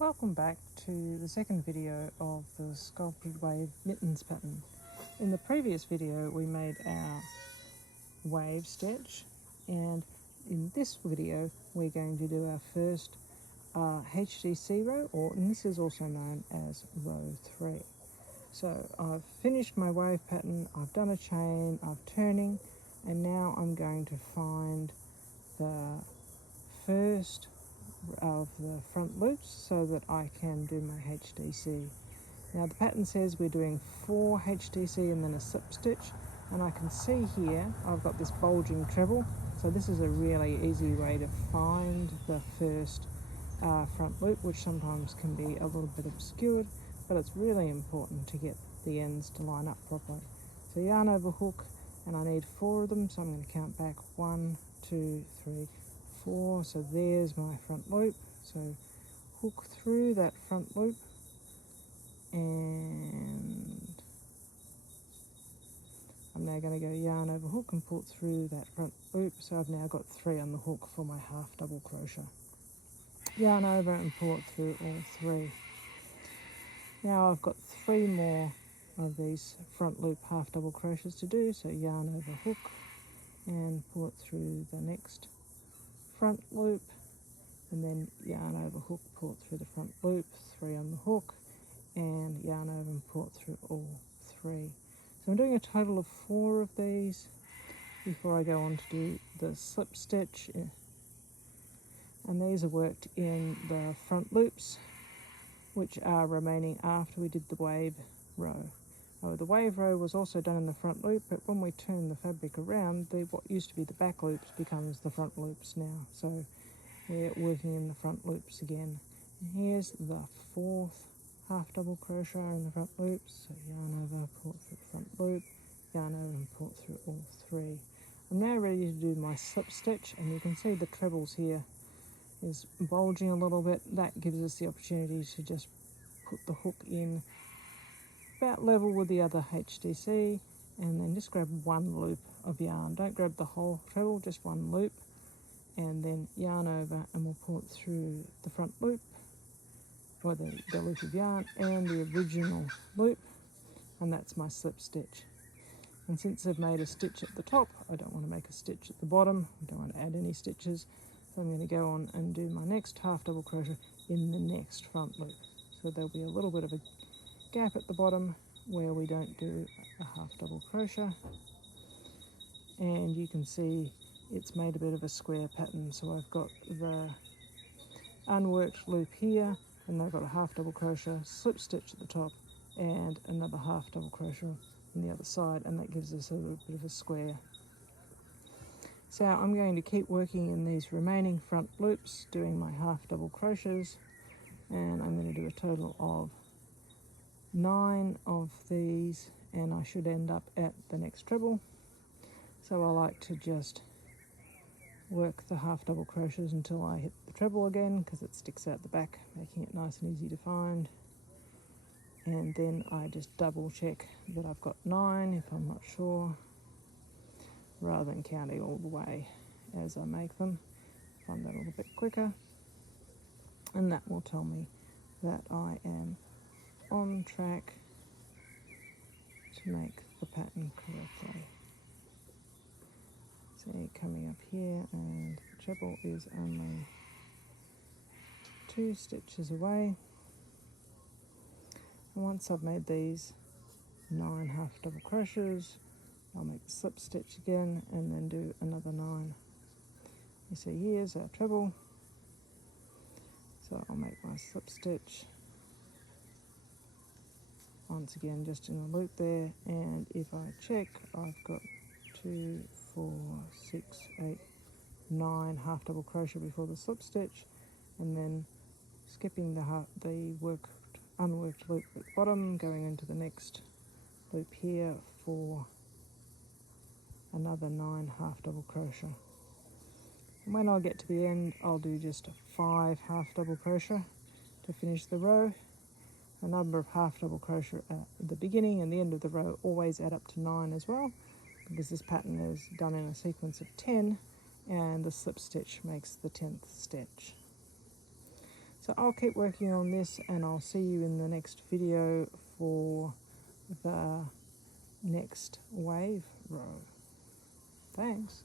Welcome back to the second video of the sculpted wave mittens pattern. In the previous video we made our wave stitch, and in this video we're going to do our first HDC row, and this is also known as row 3. So I've finished my wave pattern, I've done a chain, I'm turning, and now I'm going to find the first of the front loops so that I can do my HDC. Now the pattern says we're doing 4 HDC and then a slip stitch, and I can see here I've got this bulging treble, so this is a really easy way to find the first front loop, which sometimes can be a little bit obscured, but it's really important to get the ends to line up properly. So yarn over hook, and I need 4 of them, so I'm going to count back 1, 2, 3, 4. So there's my front loop. So hook through that front loop, and I'm now going to go yarn over hook and pull it through that front loop. So I've now got 3 on the hook for my half double crochet. Yarn over and pull it through all 3. Now I've got 3 more of these front loop half double crochets to do, so yarn over hook and pull it through the next front loop, and then yarn over hook, pull it through the front loop, 3 on the hook, and yarn over and pull it through all 3. So I'm doing a total of 4 of these before I go on to do the slip stitch, and these are worked in the front loops, which are remaining after we did the wave row. The wave row was also done in the front loop, but when we turn the fabric around, what used to be the back loops becomes the front loops now. So we're working in the front loops again. And here's the 4th half double crochet in the front loops. So yarn over, pull it through the front loop, yarn over and pull it through all 3. I'm now ready to do my slip stitch, and you can see the trebles here is bulging a little bit. That gives us the opportunity to just put the hook in about level with the other HDC, and then just grab 1 loop of yarn. Don't grab the whole treble, just 1 loop, and then yarn over, and we'll pull it through the front loop, or the loop of yarn, and the original loop, and that's my slip stitch. And since I've made a stitch at the top, I don't want to make a stitch at the bottom. I don't want to add any stitches, so I'm going to go on and do my next half double crochet in the next front loop. So there'll be a little bit of a gap at the bottom where we don't do a half double crochet, and you can see it's made a bit of a square pattern. So I've got the unworked loop here, and I've got a half double crochet, slip stitch at the top, and another half double crochet on the other side, and that gives us a little bit of a square. So I'm going to keep working in these remaining front loops, doing my half double crochets, and I'm going to do a total of 9 of these, and I should end up at the next treble. So I like to just work the half double crochets until I hit the treble again, because it sticks out the back, making it nice and easy to find. And then I just double check that I've got 9 if I'm not sure, rather than counting all the way as I make them. Find that a little bit quicker, and that will tell me that I am on track to make the pattern correctly. See, coming up here, and the treble is only 2 stitches away. And once I've made these 9 half double crochets, I'll make the slip stitch again and then do another 9. You see, here's our treble, so I'll make my slip stitch once again just in the loop there, and if I check, I've got 2, 4, 6, 8, 9 half double crochet before the slip stitch, and then skipping the unworked loop at the bottom, going into the next loop here for another 9 half double crochet. And when I get to the end, I'll do just 5 half double crochet to finish the row. The number of half double crochet at the beginning and the end of the row always add up to 9 as well, because this pattern is done in a sequence of 10, and the slip stitch makes the 10th stitch. So I'll keep working on this and I'll see you in the next video for the next wave row. Thanks.